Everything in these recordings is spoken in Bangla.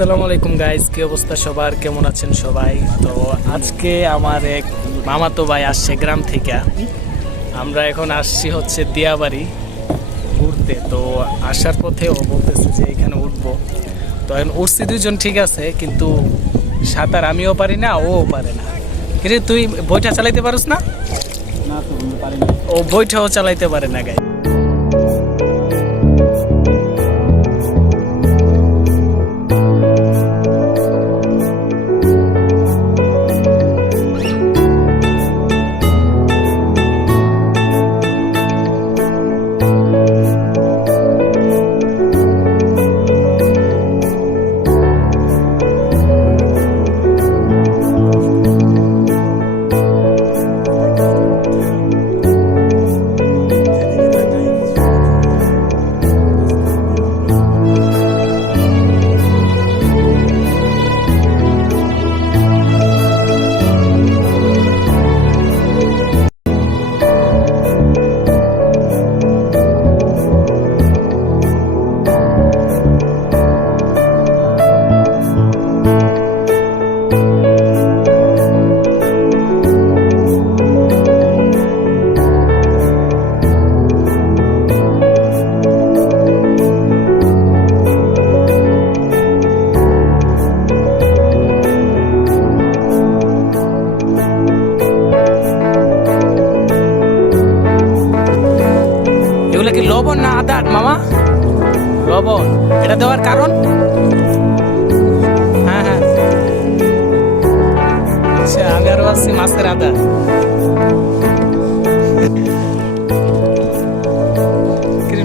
আসসালামু আলাইকুম গাইস, কি অবস্থা সবার, কেমন আছেন সবাই? তো আজকে আমার এক মামাতো ভাই আসছে গ্রাম থেকে। আমরা এখন আসছি হচ্ছে দিয়াবাড়ি ঘুরতে। তো আসার পথে ও বলতেছে যে এখানে উঠবো। তো এখন উঠছি দুজন, ঠিক আছে, কিন্তু সাঁতার আমিও পারি না, ও পারে না। কিন্তু তুই বইটা চালাইতে পারিস না? ও বইটাও চালাইতে পারে না গাইস। এগুলো কি লবণ না আদা মামা? লবণ। এটা দেওয়ার কারণ? হ্যাঁ হ্যাঁ, আচ্ছা, আমি আরো আসছি মাছের আদা।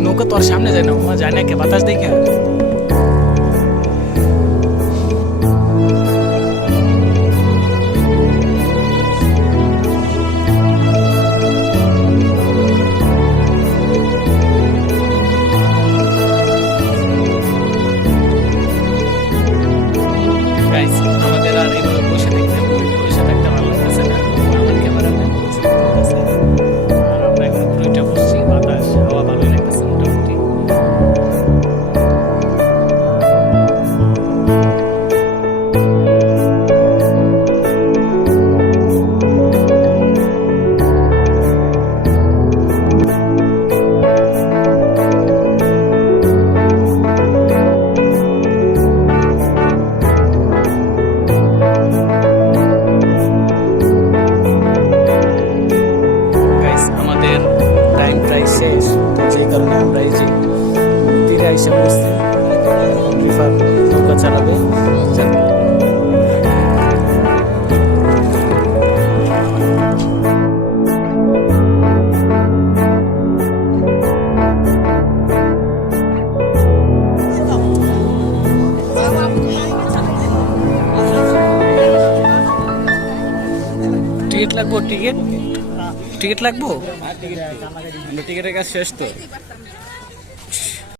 নৌকা তোর সামনে যায় না মামা, যায় না, কে বাতাস দেখে। আমাদের আর এইভাবে বসে থাকতে বসে থাকতে ভালো লাগতেছে না। আমার ক্যামেরা আর আমরা এখন পুরোটা বসছি, বাতাস হাওয়া ভালোই লাগতেছে মোটামুটি। আমাদের টাইম প্রায় শেষ, যে কারণে আমরা এই যে তীরে এসে বসছি। রিফার নৌকা চালাবে। টিকিট লাগবো? টিকিট লাগবো? টিকিটের কাজ শেষ তো।